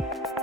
you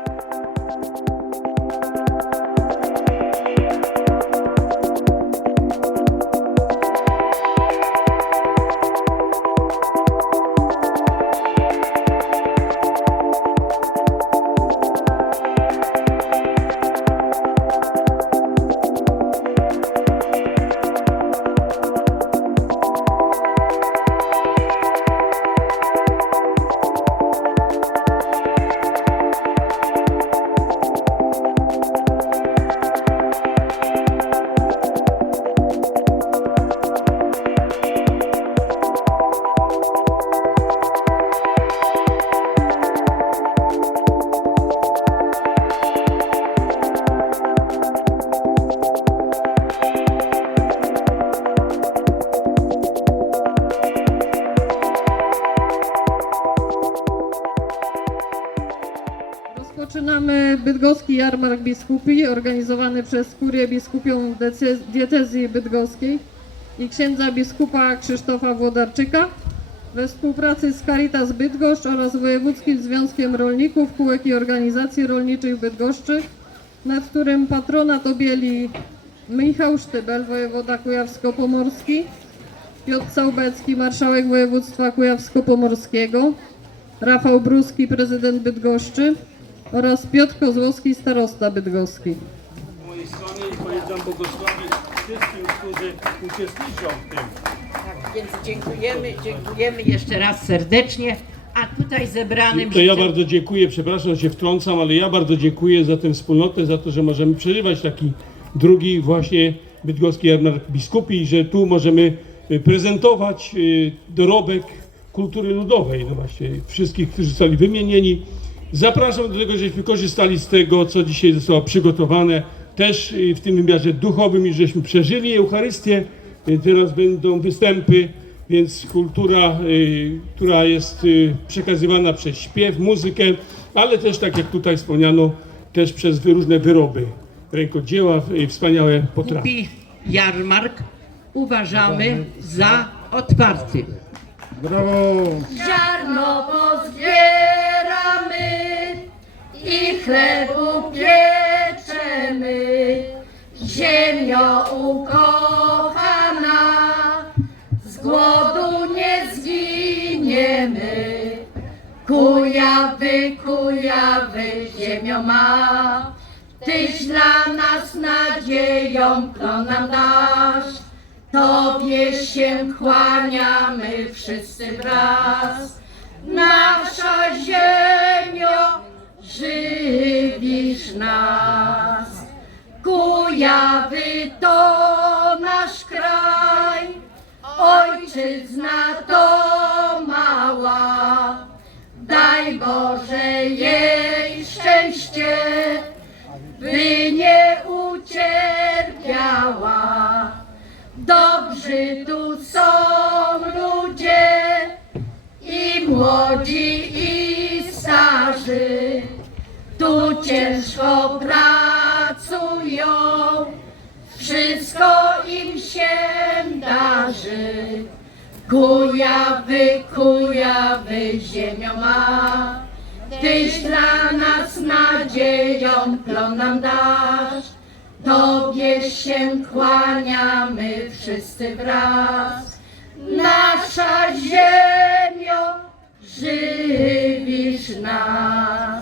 Rozpoczynamy Bydgoski Jarmark Biskupi, organizowany przez Kurię Biskupią Diecezji Bydgoskiej i księdza biskupa Krzysztofa Włodarczyka. We współpracy z Caritas Bydgoszcz oraz Wojewódzkim Związkiem Rolników, Kółek i Organizacji Rolniczych Bydgoszczy, nad którym patronat objęli Michał Sztybel, wojewoda kujawsko-pomorski, Piotr Całbecki, marszałek województwa kujawsko-pomorskiego, Rafał Bruski, prezydent Bydgoszczy oraz Piotr Kozłowski, starosta bydgoski. z mojej strony i powiedzam błogosławić wszystkim, którzy uczestniczą w tym. Tak, więc dziękujemy, dziękujemy jeszcze raz serdecznie, a tutaj zebranym To ja bardzo dziękuję, przepraszam, że się wtrącam, ale ja bardzo dziękuję za tę wspólnotę, za to, że możemy przeżywać taki drugi właśnie bydgoski jarmark biskupi i że tu możemy y, prezentować y, dorobek kultury ludowej, no właśnie wszystkich, którzy zostali wymienieni. Zapraszam do tego, żeśmy korzystali z tego, co dzisiaj zostało przygotowane, też y, w tym wymiarze duchowym i żeśmy przeżyli Eucharystię. Y, Teraz będą występy, więc kultura, y, która jest przekazywana przez śpiew, muzykę, ale też, tak jak tutaj wspomniano, też przez różne wyroby, rękodzieła, y, wspaniałe potrawy. Kupi jarmark uważamy za otwarty. Ziarno pozbieramy i chlebu pieczemy. Ziemio ukochana, z głodu nie zginiemy. Kujawy, kujawy, ziemio ma, Tyś dla nas nadzieją plon nam dasz. Tobie się kłaniamy wszyscy wraz. Nasza ziemio, żywisz nas. Kujawy to nasz kraj, ojczyzna to mała. Daj Boże jej szczęście, by nie ucierpiała. Dobrzy tu są ludzie i młodzi i starzy. Ciężko pracują, wszystko im się darzy. Kujawy, kujawy ziemią ma, Tyś dla nas nadzieją plon nam dasz. Tobie się kłaniamy wszyscy wraz. Nasza ziemio, żywisz nas.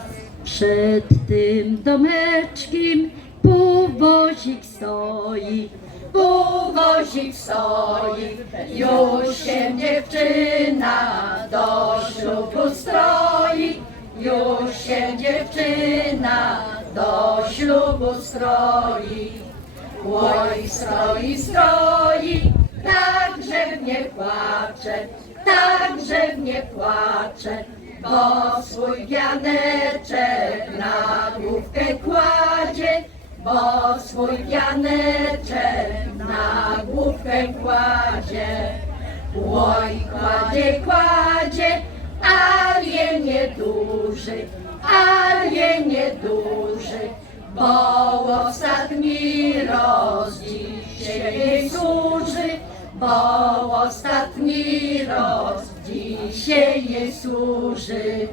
Przed tym domeczkiem półwozik stoi, półwozik stoi. Już się dziewczyna do ślubu stroi, już się dziewczyna do ślubu stroi. Oj, stroi, stroi, tak grzewnie płacze, tak grzewnie płacze, bo swój wianeczek na główkę kładzie, bo swój wianeczek na główkę kładzie. Oj, kładzie, kładzie, ale nieduży, ale nieduży, bo ostatni roz dzisiaj jej służy, bo ostatni roz sieje służy.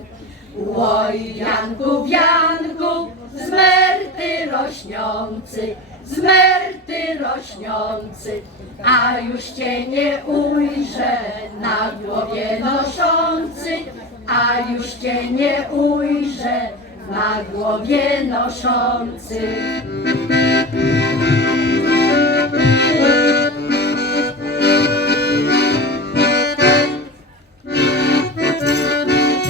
Łoj, Janku, wianku, z merty rośniący, z merty rośniący, a już cię nie ujrzę na głowie noszący, a już cię nie ujrzę na głowie noszący.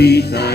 vida.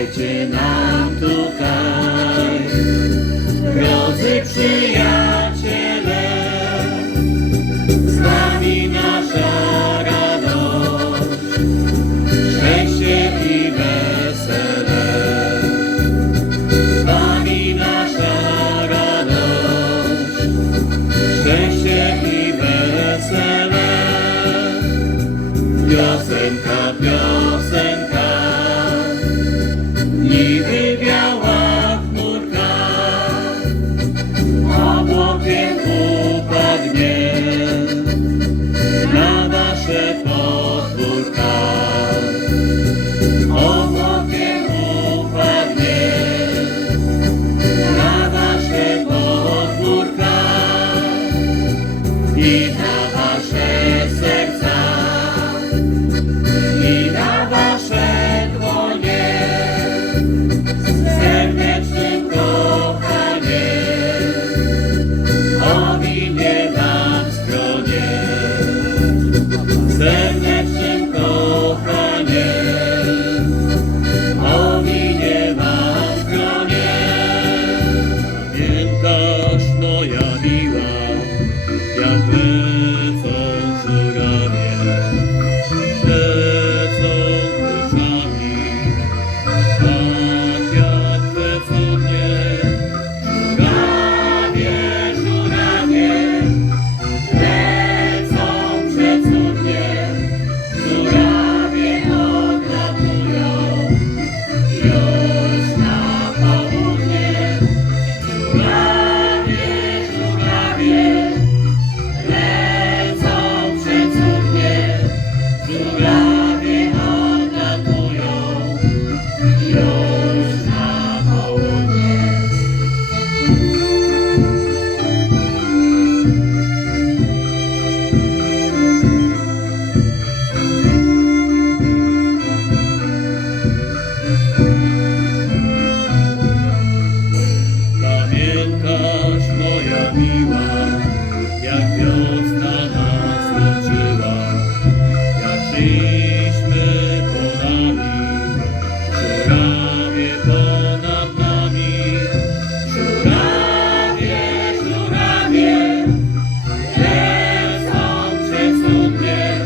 ninguém.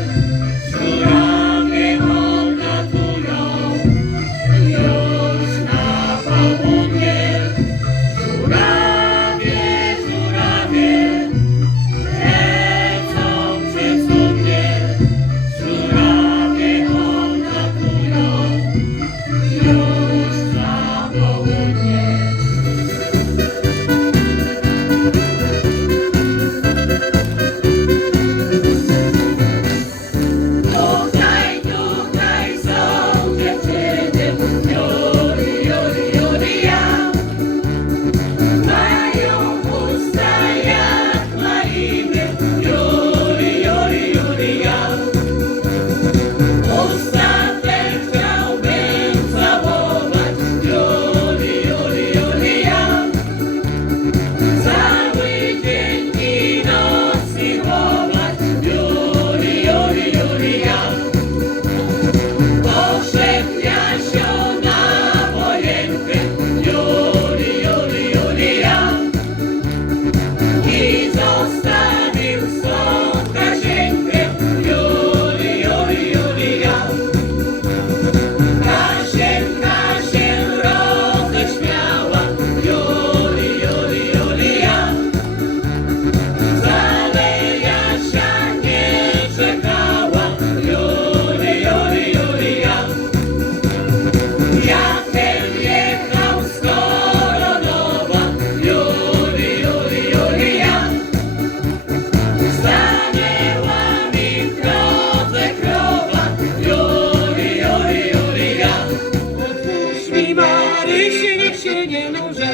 się nie nurzę.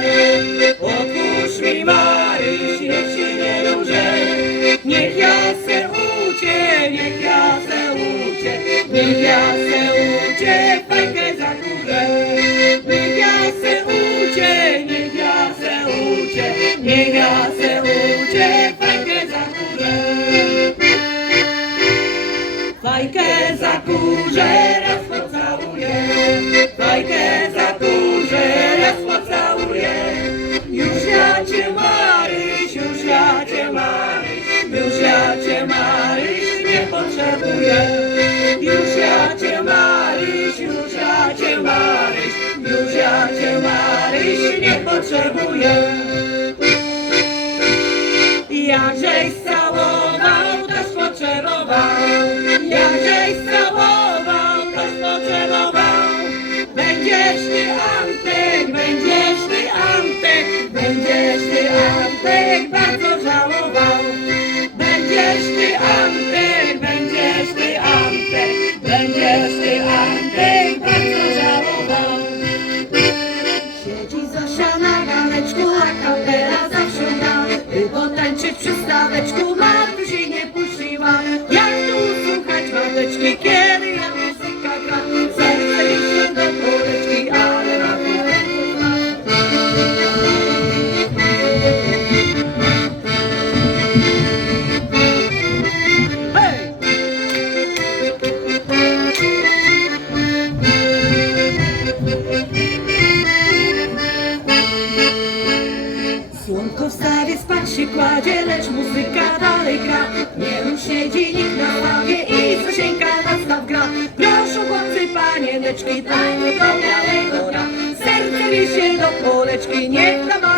Otwórz mi Mary, śnieg się nie nurzę. Niech ja se ucie, niech ja se ucie, niech ja se ucie, fajkę za górę. Niech ja se ucie, niech ja se ucie, niech ja se ucie, fajkę za górę. Fajkę za górę. Nie potrzebuję. девочки, кем panieneczki, tańmy do białego. Serce mi się do poleczki, niech malu